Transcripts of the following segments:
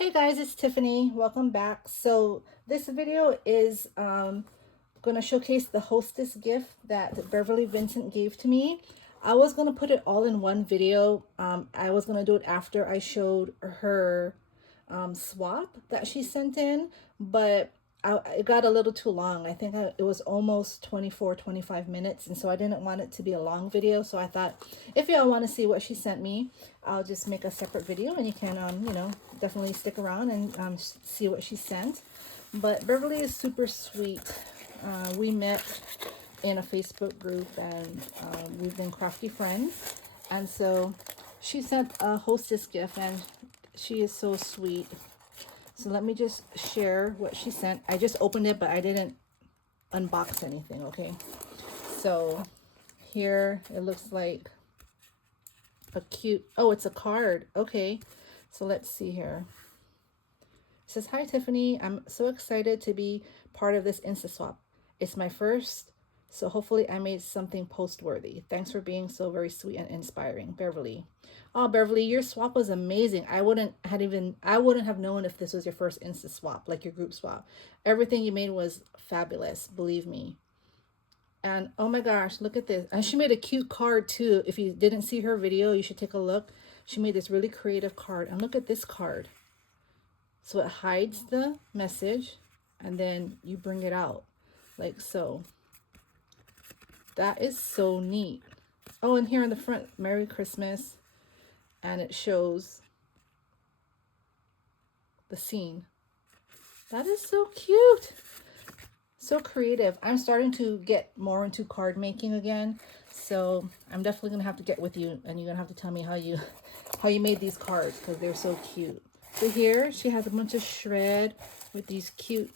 Hey guys, it's Tiffany. Welcome back. So this video is going to showcase the Hostess gift that Beverly Vincent gave to me. I was going to put it all in one video. I was going to do it after I showed her swap that she sent in, but it got a little too long. I think it was almost 25 minutes, and so I didn't want it to be a long video. So I thought if y'all want to see what she sent me, I'll just make a separate video, and you can, definitely stick around and see what she sent. But Beverly is super sweet. We met in a Facebook group, and we've been crafty friends. And so she sent a hostess gift, and she is so sweet. So let me just share what she sent. I just opened it, but I didn't unbox anything, okay? So here it looks like a cute, oh, it's a card. Okay, so let's see here. It says, "Hi Tiffany, I'm so excited to be part of this Insta swap. It's my first, so hopefully I made something post-worthy. Thanks for being so very sweet and inspiring, Beverly." Oh, Beverly, your swap was amazing. I wouldn't have known if this was your first Insta swap, like your group swap. Everything you made was fabulous, believe me. And oh my gosh, look at this. And she made a cute card too. If you didn't see her video, you should take a look. She made this really creative card. And look at this card. So it hides the message and then you bring it out like so. That is so neat. Oh, and here in the front, Merry Christmas. And it shows the scene. That is so cute. So creative. I'm starting to get more into card making again. So I'm definitely gonna have to get with you, and you're gonna have to tell me how you made these cards, because they're so cute. So here she has a bunch of shred with these cute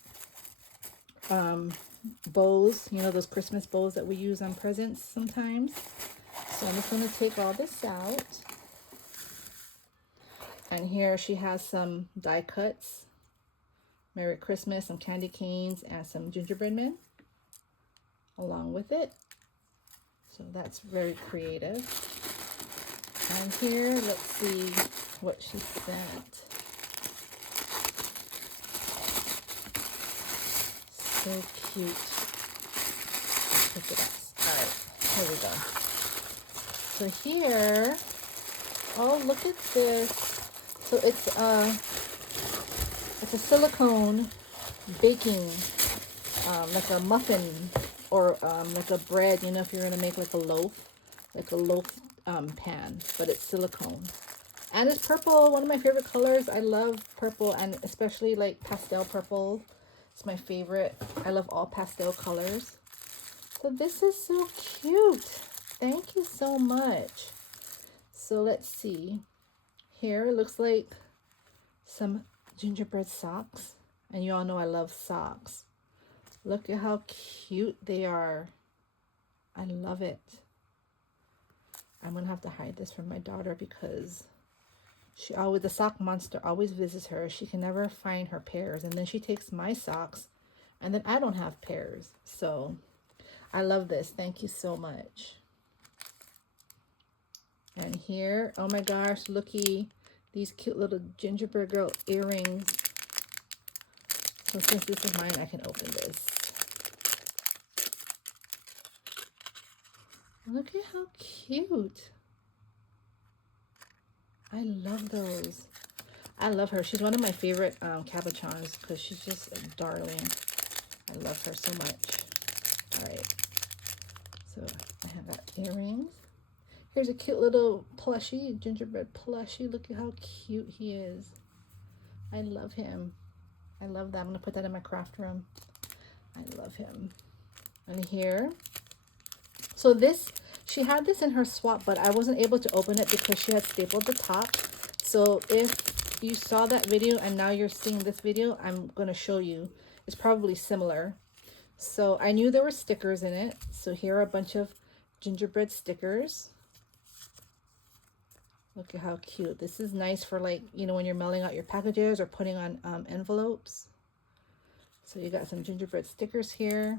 bows, you know, those Christmas bows that we use on presents sometimes. So I'm just gonna take all this out. And here she has some die cuts, Merry Christmas, some candy canes, and some gingerbread men along with it. So that's very creative. And here, let's see what she sent. So cute. Let's pick it up. All right, here we go. So here, oh, look at this. So it's a silicone baking, like a muffin or like a bread, you know, if you're gonna make like a loaf pan, but it's silicone. And it's purple, one of my favorite colors. I love purple, and especially like pastel purple. It's my favorite. I love all pastel colors. So this is so cute. Thank you so much. So let's see. Here it looks like some gingerbread socks. And you all know I love socks. Look at how cute they are. I love it. I'm gonna have to hide this from my daughter because the sock monster always visits her. She can never find her pairs, and then she takes my socks, and then I don't have pairs. So I love this. Thank you so much. And here, oh my gosh, looky, these cute little gingerbread girl earrings. So since this is mine, I can open this. Look at how cute. I love those. I love her. She's one of my favorite cabochons because she's just a darling. I love her so much. All right. So I have got earrings. Here's a cute little plushie, gingerbread plushie. Look at how cute he is. I love him. I love that. I'm going to put that in my craft room. I love him. And here, so this, she had this in her swap, but I wasn't able to open it because she had stapled the top. So if you saw that video and now you're seeing this video, I'm going to show you. It's probably similar. So I knew there were stickers in it. So here are a bunch of gingerbread stickers. Look at how cute. This is nice for, like, you know, when you're mailing out your packages or putting on envelopes. So you got some gingerbread stickers here.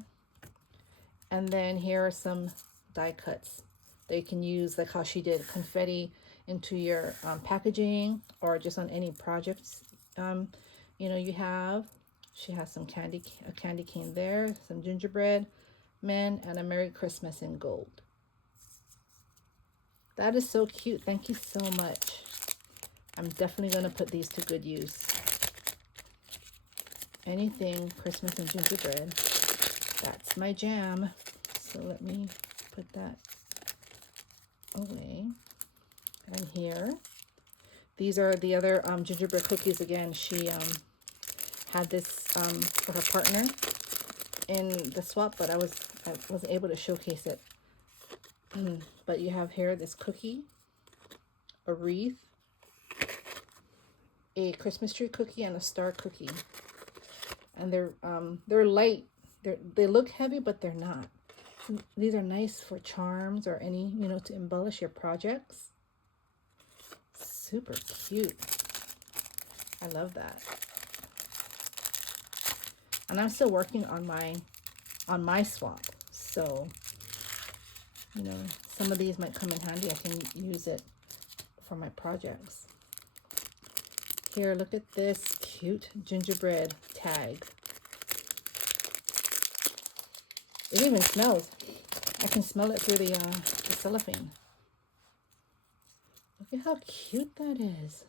And then here are some die cuts that you can use, like how she did confetti into your packaging or just on any projects You know, she has some a candy cane there, some gingerbread men, and a Merry Christmas in gold. That is so cute. Thank you so much. I'm definitely going to put these to good use. Anything Christmas and gingerbread, that's my jam. So let me put that away. And here, these are the other gingerbread cookies. Again, she had this for her partner in the swap, but I wasn't able to showcase it. But you have here this cookie, a wreath, a Christmas tree cookie, and a star cookie. And they're light. They look heavy, but they're not. These are nice for charms or any, you know, to embellish your projects. Super cute. I love that. And I'm still working on my swap, so you know, some of these might come in handy. I can use it for my projects. Here, look at this cute gingerbread tag. It even smells. I can smell it through the cellophane. Look at how cute that is.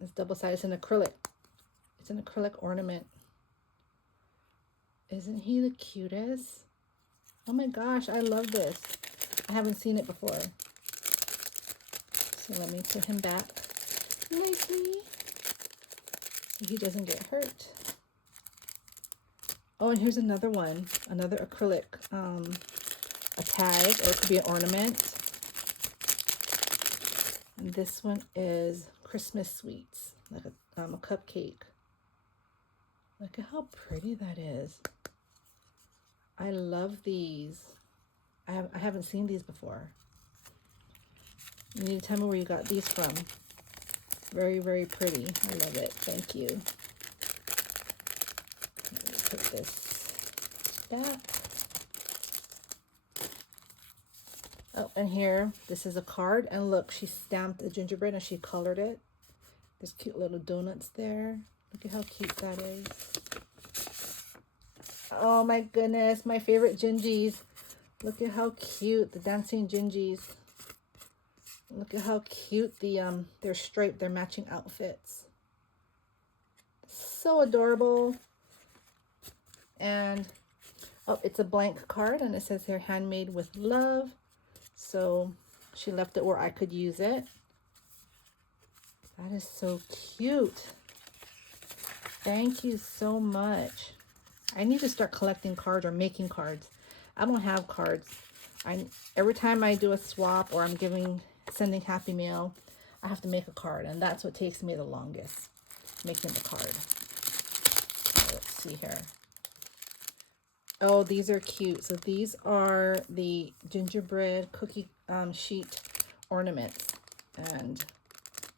It's double-sided. It's an acrylic. It's an acrylic ornament. Isn't he the cutest? Oh my gosh, I love this. I haven't seen it before. So let me put him back nicely so he doesn't get hurt. Oh, and here's another one, another acrylic, a tag, or it could be an ornament. And this one is Christmas sweets, like a cupcake. Look at how pretty that is. I love these. I haven't seen these before. You need to tell me where you got these from. Very, very pretty. I love it. Thank you. Let me put this back. Oh, and here, this is a card. And look, she stamped a gingerbread and she colored it. There's cute little donuts there. Look at how cute that is. Oh my goodness, my favorite gingies. Look at how cute, the dancing gingies. Look at how cute they're striped, they're matching outfits. So adorable. And oh, it's a blank card and it says here, handmade with love. So she left it where I could use it. That is so cute. Thank you so much. I need to start collecting cards or making cards. I don't have cards. Every time I do a swap or I'm sending Happy Mail, I have to make a card, and that's what takes me the longest, making the card. So let's see here. Oh, these are cute. So these are the gingerbread cookie sheet ornaments, and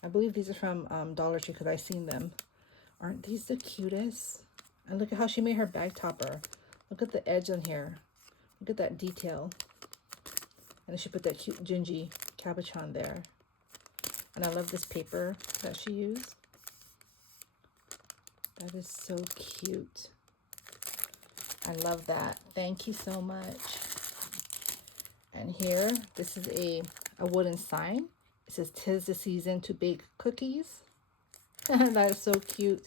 I believe these are from Dollar Tree because I've seen them. Aren't these the cutest? And look at how she made her bag topper. Look at the edge on here. Look at that detail. And then she put that cute gingy cabochon there. And I love this paper that she used. That is so cute. I love that. Thank you so much. And here, this is a wooden sign. It says, "'Tis the season to bake cookies." That is so cute.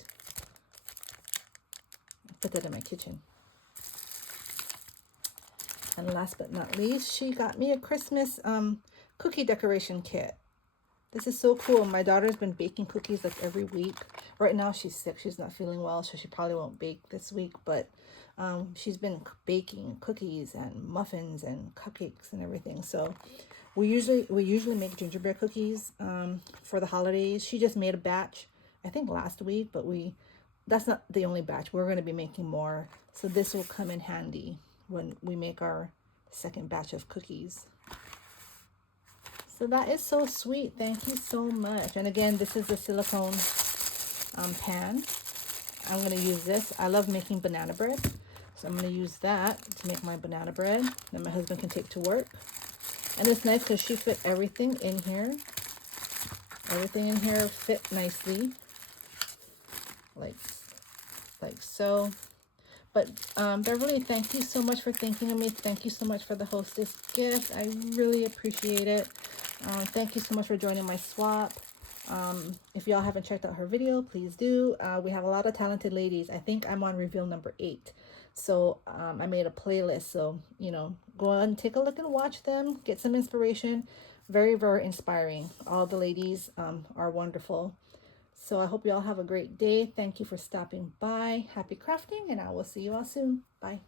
Put that in my kitchen. And last but not least, she got me a Christmas cookie decoration kit. This is so cool. My daughter's been baking cookies like every week. Right now she's sick. She's not feeling well, so she probably won't bake this week. But she's been baking cookies and muffins and cupcakes and everything. So we usually make gingerbread cookies for the holidays. She just made a batch, I think last week, but that's not the only batch. We're going to be making more. So this will come in handy when we make our second batch of cookies. So that is so sweet. Thank you so much. And again, this is a silicone pan. I'm going to use this. I love making banana bread. So I'm going to use that to make my banana bread that my husband can take to work. And it's nice because she fit everything in here. Everything in here fit nicely, like so. But Beverly, thank you so much for thinking of me. Thank you so much for the Hostess gift. I really appreciate it. Thank you so much for joining my swap. If y'all haven't checked out her video, please do. We have a lot of talented ladies. I think I'm on reveal number 8. So I made a playlist. So, you know, go on and take a look and watch them. Get some inspiration. Very, very inspiring. All the ladies are wonderful. So I hope you all have a great day. Thank you for stopping by. Happy crafting, and I will see you all soon. Bye.